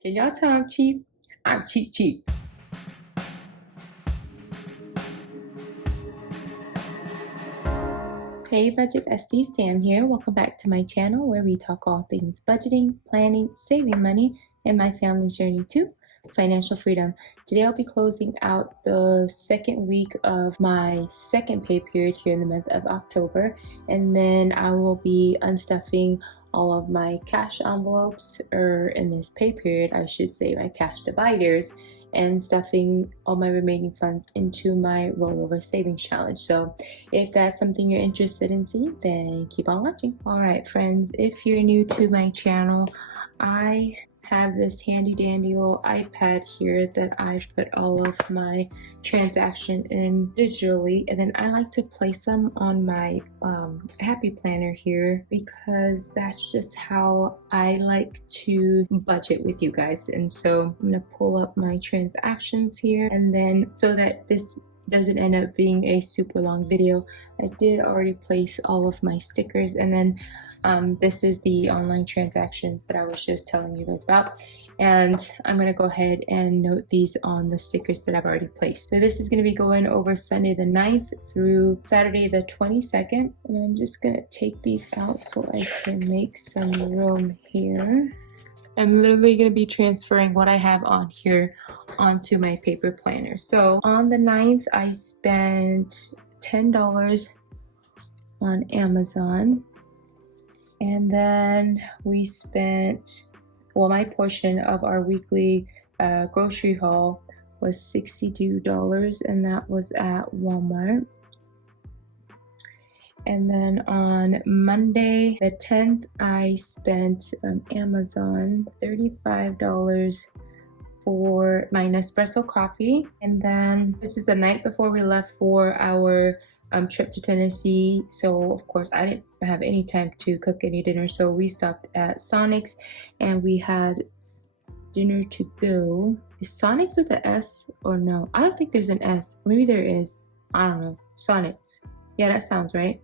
Can y'all tell I'm cheap? I'm cheap, cheap. Hey Budget Bestie, Sam here. Welcome back to my channel where we talk all things budgeting, planning, saving money, and my family's journey to financial freedom. Today I'll be closing out the second week of my second pay period here in the month of October, and then I will be unstuffing all of my cash envelopes, or in this pay period I should say my cash dividers, and stuffing all my remaining funds into my rollover savings challenge. So if that's something you're interested in seeing, then keep on watching. All right, friends, if you're new to my channel, I have this handy dandy little iPad here that I put all of my transaction in digitally, and then I like to place them on my happy planner here because that's just how I like to budget with you guys. And so I'm gonna pull up my transactions here, and then so that this doesn't end up being a super long video, I did already place all of my stickers, and then this is the online transactions that I was just telling you guys about, and I'm gonna go ahead and note these on the stickers that I've already placed. So this is gonna be going over Sunday the 9th through Saturday the 22nd, and I'm just gonna take these out so I can make some room here. I'm literally going to be transferring what I have on here onto my paper planner. So on the 9th, I spent $10 on Amazon. And then we spent, well, my portion of our weekly grocery haul was $62, and that was at Walmart. And then on Monday the 10th, I spent on Amazon $35 for my Nespresso coffee. And then this is the night before we left for our trip to Tennessee. So of course I didn't have any time to cook any dinner. So we stopped at Sonic's and we had dinner to go. Is Sonic's with an S or no? I don't think there's an S. Maybe there is. I don't know. Sonic's. Yeah, that sounds right.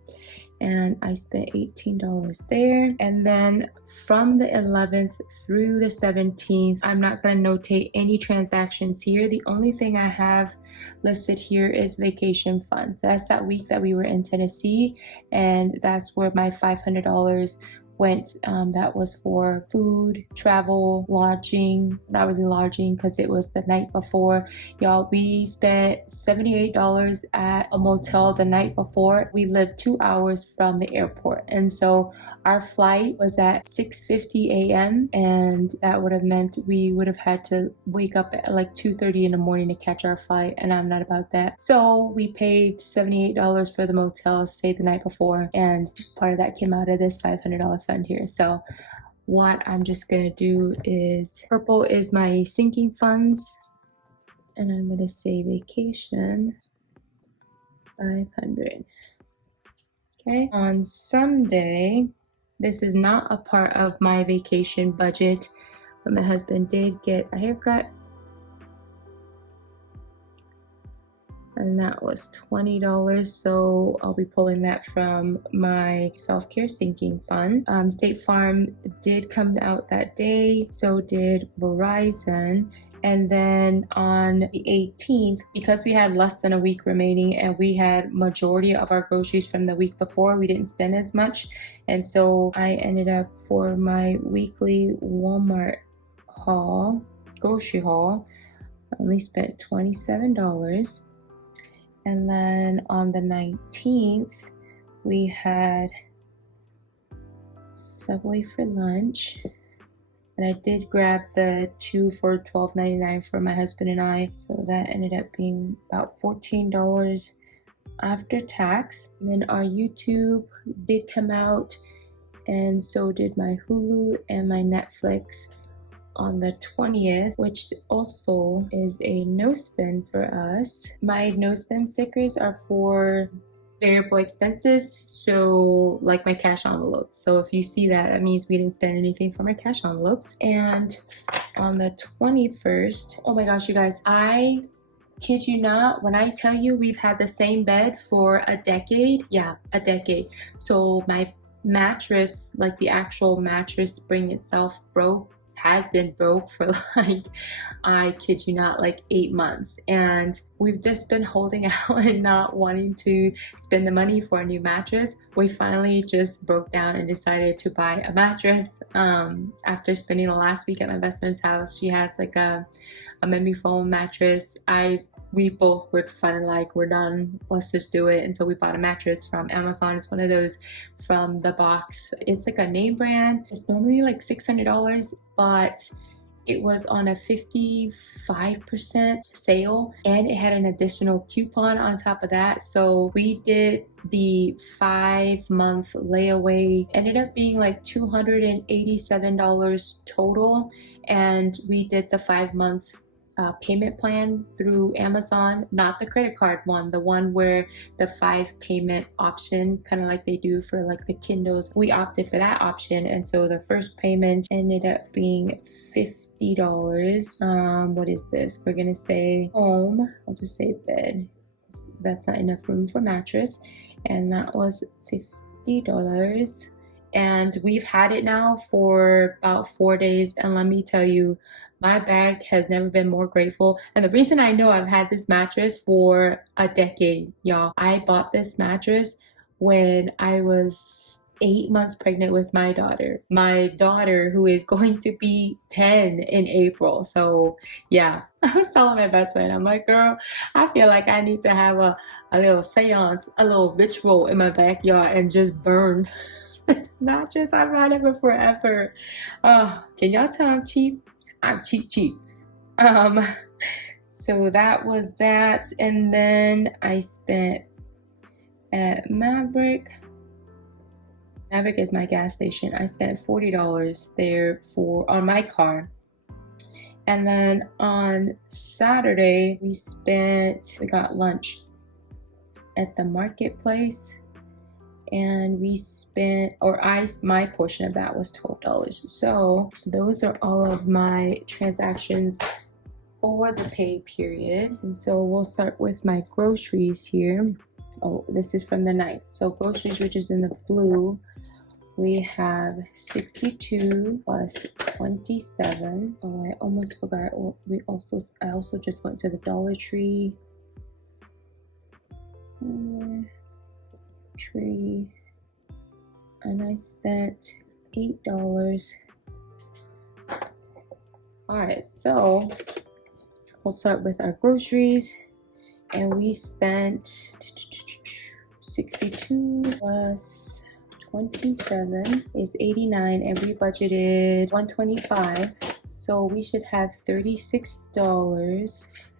And I spent $18 there. And then from the 11th through the 17th, I'm not going to notate any transactions here. The only thing I have listed here is vacation funds. That's that week that we were in Tennessee, and that's where my $500 went. That was for food, travel, lodging. Not really lodging because it was the night before. Y'all, we spent $78 at a motel the night before. We lived 2 hours from the airport, and so our flight was at 6:50 a.m. and that would have meant we would have had to wake up at like 2:30 in the morning to catch our flight, and I'm not about that. So we paid $78 for the motel, stayed the night before, and part of that came out of this $500 fund here. So what I'm just gonna do is, purple is my sinking funds, and I'm gonna say vacation 500. Okay, on Sunday, this is not a part of my vacation budget, but my husband did get a haircut, and that was $20. So I'll be pulling that from my self-care sinking fund. State Farm did come out that day, so did Verizon. And then on the 18th, because we had less than a week remaining and we had majority of our groceries from the week before, we didn't spend as much. And so I ended up, for my weekly Walmart haul, grocery haul, I only spent $27. And then on the 19th, we had Subway for lunch. And I did grab the 2 for $12.99 for my husband and I. So that ended up being about $14 after tax. And then our YouTube did come out, and so did my Hulu and my Netflix on the 20th, which also is a no spend for us. My no spend stickers are for variable expenses, so like my cash envelopes. So if you see that, that means we didn't spend anything from our cash envelopes. And on the 21st, oh my gosh, you guys, I kid you not, when I tell you we've had the same bed for a decade, yeah, a decade. So my mattress, like the actual mattress spring itself, broke has been broke for like, I kid you not, like 8 months. And we've just been holding out and not wanting to spend the money for a new mattress. We finally just broke down and decided to buy a mattress after spending the last week at my best friend's house. She has like a memory foam mattress. We both were finally like, we're done, let's just do it. And so we bought a mattress from Amazon. It's one of those from the box. It's like a name brand. It's normally like $600, but it was on a 55% sale, and it had an additional coupon on top of that. So we did the 5-month layaway, ended up being like $287 total, and we did the 5-month payment plan through Amazon, not the credit card one, the one where the 5 payment option, kind of like they do for like the Kindles. We opted for that option, and so the first payment ended up being $50. What is this? We're gonna say home. I'll just say bed. That's not enough room for mattress, and that was $50. And we've had it now for about 4 days, and let me tell you, my bag has never been more grateful. And the reason I know I've had this mattress for a decade, y'all, I bought this mattress when I was 8 months pregnant with my daughter. My daughter, who is going to be 10 in April. So yeah, I was telling my best friend, I'm like, girl, I feel like I need to have a little seance, a little ritual in my backyard and just burn this mattress. I've had it for forever. Can y'all tell I'm cheap? I'm cheap. So that was that, and then I spent at Maverick is my gas station. I spent $40 there on my car. And then on Saturday we got lunch at the marketplace, and we spent, my portion of that was $12. So those are all of my transactions for the pay period. And so we'll start with my groceries here. Oh, this is from the night. So groceries, which is in the blue, we have 62 plus 27. Oh, I almost forgot. I also just went to the Dollar Tree. And I spent $8. Alright, so we'll start with our groceries, and we spent 62 plus 27 is 89, and we budgeted 125, so we should have $36,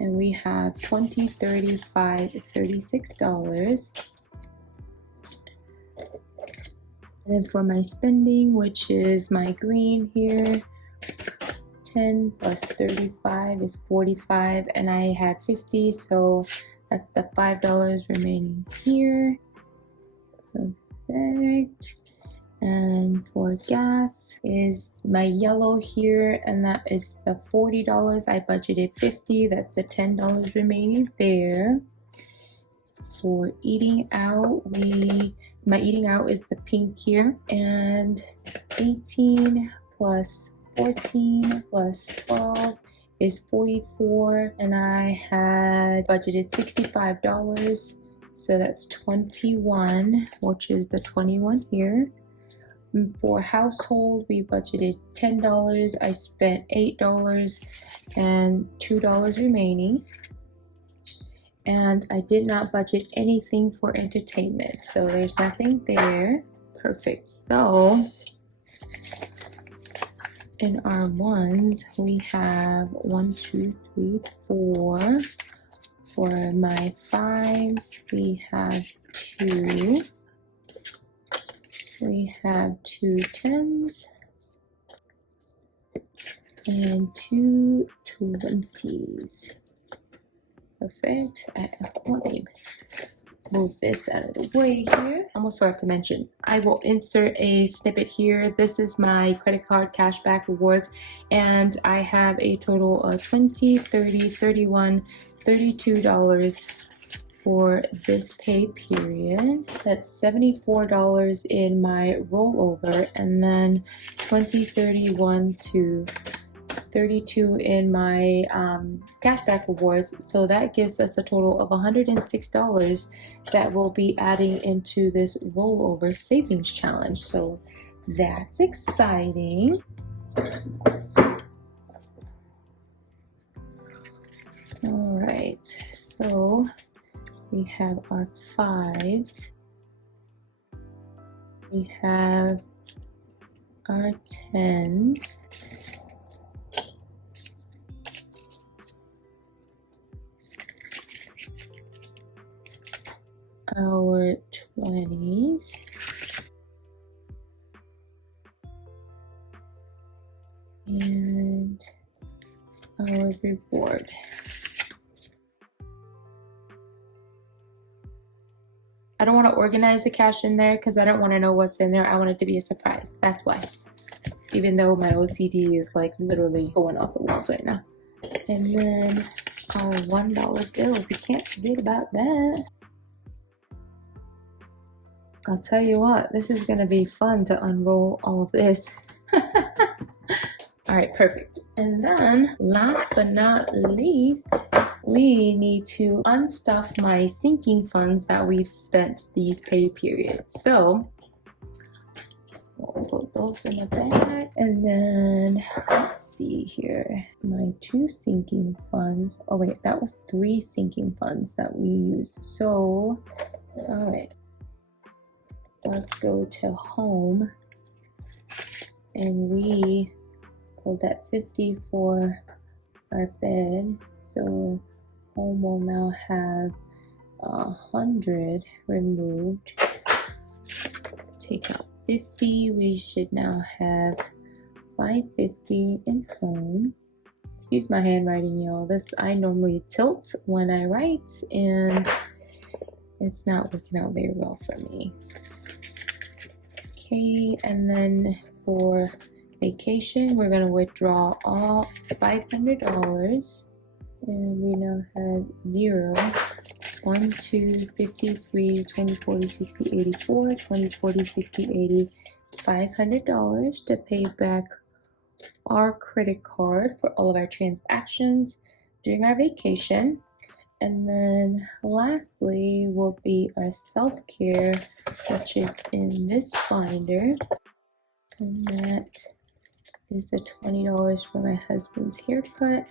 and we have 20, 35, $36. And then for my spending, which is my green here, 10 plus 35 is 45, and I had 50, so that's the $5 remaining here. Perfect. And for gas is my yellow here, and that is the $40. I budgeted 50, that's the $10 remaining there. For eating out, my eating out is the pink here, and 18 plus 14 plus 12 is 44, and I had budgeted $65, so that's 21, which is the 21 here. For household, we budgeted $10. I spent $8 and $2 remaining. And I did not budget anything for entertainment, so there's nothing there. Perfect. So in our ones, we have 1, 2, 3, 4. For my fives, we have 2. We have 2 10s and 2 20s. Perfect. Let me move this out of the way here. Almost forgot to mention, I will insert a snippet here. This is my credit card cashback rewards, and I have a total of $20, $30, $31, $32 for this pay period. That's $74 in my rollover, and then $20.31 to $32 in my cashback rewards. So that gives us a total of $106 that we'll be adding into this rollover savings challenge. So that's exciting. All right, so we have our 5s, we have our 10s, our 20s, and our reward. I don't want to organize the cash in there because I don't want to know what's in there. I want it to be a surprise. That's why. Even though my OCD is like literally going off the walls right now. And then our $1 bills. We can't forget about that. I'll tell you what, this is going to be fun to unroll all of this. All right, perfect. And then last but not least, we need to unstuff my sinking funds that we've spent these pay periods. So we'll put those in the bag. And then let's see here, my 2 sinking funds. Oh wait, that was 3 sinking funds that we used. So, all right, let's go to home, and we pulled that 50 for our bed. So home will now have 100 removed. Take out 50. We should now have 550 in home. Excuse my handwriting, y'all. I normally tilt when I write, and it's not working out very well for me. Okay, and then for vacation, we're going to withdraw all $500, and we now have 0, 1, 2, 53, 20, 40, 60, 84, 20, 40, 60, 80, $500 to pay back our credit card for all of our transactions during our vacation. And then lastly will be our self-care, which is in this binder, and that is the $20 for my husband's haircut.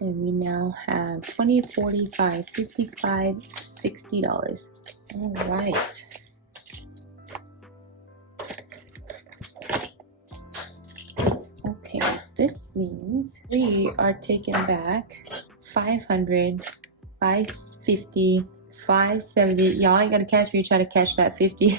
And we now have 20, 45, 55, $60. All right. Okay, this means we are taking back 500, 550, 570. Y'all ain't gonna catch me try to catch that 50.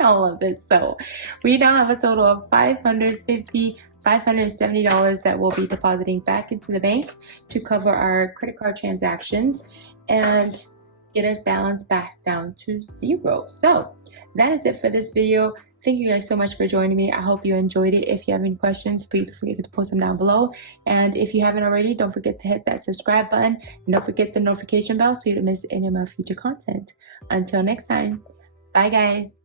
All of this. So we now have a total of $570 that we'll be depositing back into the bank to cover our credit card transactions and get our balance back down to 0. So that is it for this video. Thank you guys so much for joining me. I hope you enjoyed it. If you have any questions, please don't forget to post them down below. And if you haven't already, don't forget to hit that subscribe button, and don't forget the notification bell so you don't miss any of my future content. Until next time, bye guys.